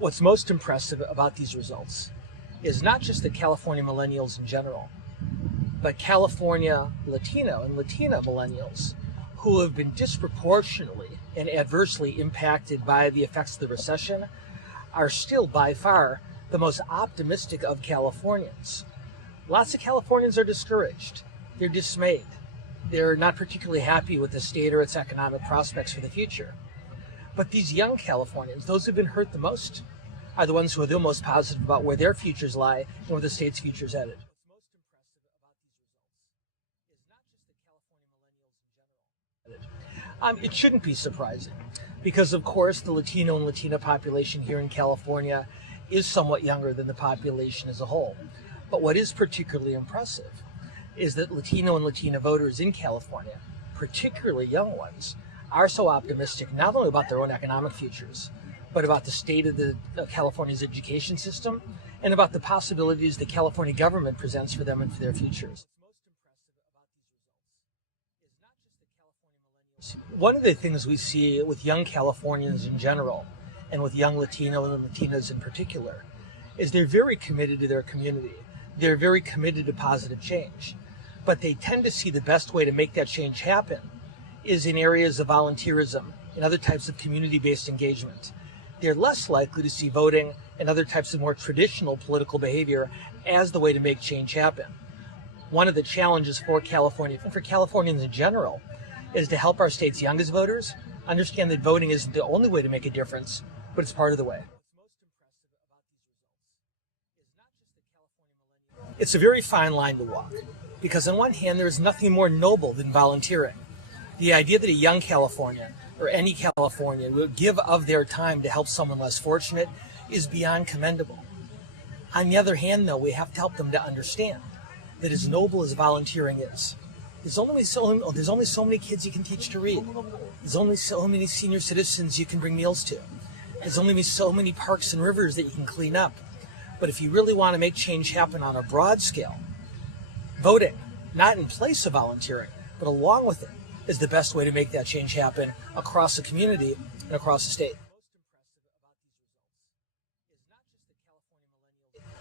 What's most impressive about these results is not just the California millennials in general, but California Latino and Latina millennials who have been disproportionately and adversely impacted by the effects of the recession are still by far the most optimistic of Californians. Lots of Californians are discouraged. They're dismayed. They're not particularly happy with the state or its economic prospects for the future. But these young Californians, those who've been hurt the most, are the ones who are the most positive about where their futures lie and where the state's future is headed. It shouldn't be surprising because, of course, the Latino and Latina population here in California is somewhat younger than the population as a whole. But what is particularly impressive is that Latino and Latina voters in California, particularly young ones, are so optimistic not only about their own economic futures, but about the state of California's education system and about the possibilities the California government presents for them and for their futures. One of the things we see with young Californians in general, and with young Latino and Latinas in particular, is they're very committed to their community. They're very committed to positive change. But they tend to see the best way to make that change happen is in areas of volunteerism and other types of community-based engagement. They're less likely to see voting and other types of more traditional political behavior as the way to make change happen. One of the challenges for California, and for Californians in general, is to help our state's youngest voters understand that voting isn't the only way to make a difference, but it's part of the way. It's a very fine line to walk, because on one hand, there is nothing more noble than volunteering. The idea that a young California, or any Californian, will give of their time to help someone less fortunate is beyond commendable. On the other hand, though, we have to help them to understand that as noble as volunteering is, there's only so many kids you can teach to read. There's only so many senior citizens you can bring meals to. There's only so many parks and rivers that you can clean up. But if you really want to make change happen on a broad scale, voting, not in place of volunteering, but along with it, is the best way to make that change happen across the community and across the state.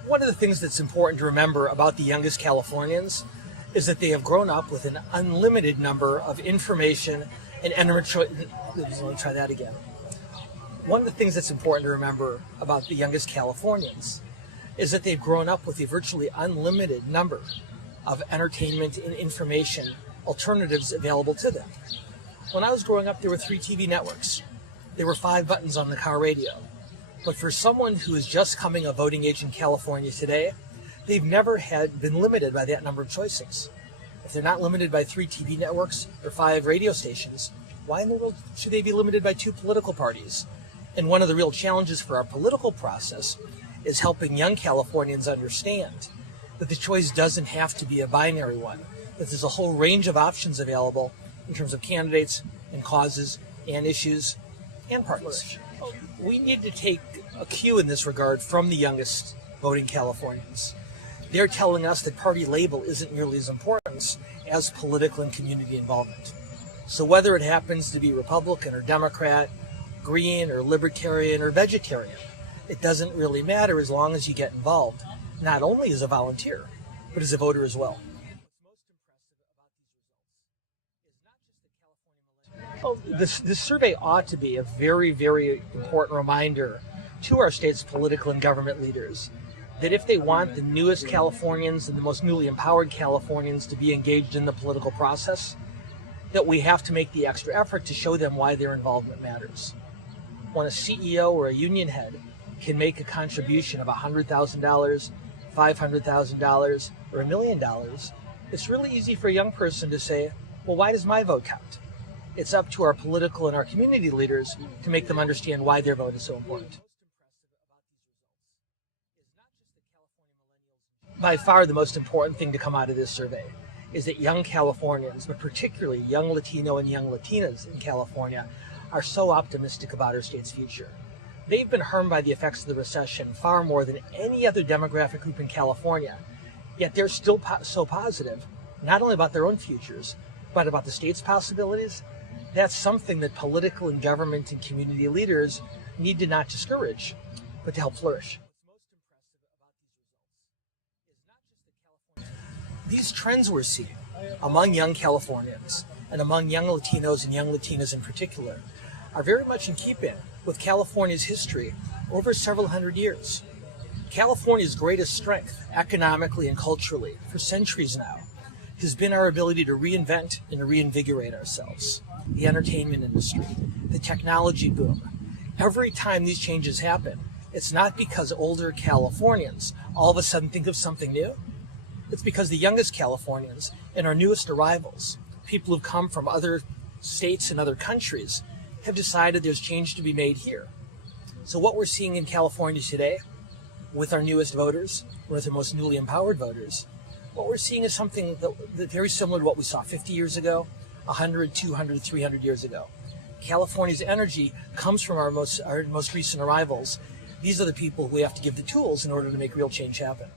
One of the things that's important to remember about the youngest Californians is that they have grown up with an unlimited number of information and let me try that again. One of the things that's important to remember about the youngest Californians is that they've grown up with a virtually unlimited number of entertainment and information alternatives available to them. When I was growing up, there were 3 TV networks. There were 5 buttons on the car radio. But for someone who is just coming of voting age in California today, they've never been limited by that number of choices. If they're not limited by 3 TV networks or 5 radio stations, why in the world should they be limited by 2 political parties? And one of the real challenges for our political process is helping young Californians understand that the choice doesn't have to be a binary one, that there's a whole range of options available in terms of candidates and causes and issues and parties. We need to take a cue in this regard from the youngest voting Californians. They're telling us that party label isn't nearly as important as political and community involvement. So whether it happens to be Republican or Democrat, Green or Libertarian or Vegetarian, it doesn't really matter as long as you get involved, not only as a volunteer, but as a voter as well. Well, this survey ought to be a very, very important reminder to our state's political and government leaders that if they want the newest Californians and the most newly empowered Californians to be engaged in the political process, that we have to make the extra effort to show them why their involvement matters. When a CEO or a union head can make a contribution of $100,000, $500,000, or $1 million, it's really easy for a young person to say, well, why does my vote count? It's up to our political and our community leaders to make them understand why their vote is so important. By far the most important thing to come out of this survey is that young Californians, but particularly young Latino and young Latinas in California, are so optimistic about our state's future. They've been harmed by the effects of the recession far more than any other demographic group in California, yet they're still so positive, not only about their own futures, but about the state's possibilities. That's something that political and government and community leaders need to not discourage, but to help flourish. These trends we're seeing among young Californians and among young Latinos and young Latinas in particular are very much in keeping with California's history over several hundred years. California's greatest strength, economically and culturally, for centuries now, has been our ability to reinvent and to reinvigorate ourselves. The entertainment industry, the technology boom. Every time these changes happen, it's not because older Californians all of a sudden think of something new. It's because the youngest Californians and our newest arrivals, people who've come from other states and other countries, have decided there's change to be made here. So what we're seeing in California today, with our newest voters, with our most newly empowered voters, what we're seeing is something that very similar to what we saw 50 years ago, 100, 200, 300 years ago. California's energy comes from our most recent arrivals. These are the people who we have to give the tools in order to make real change happen.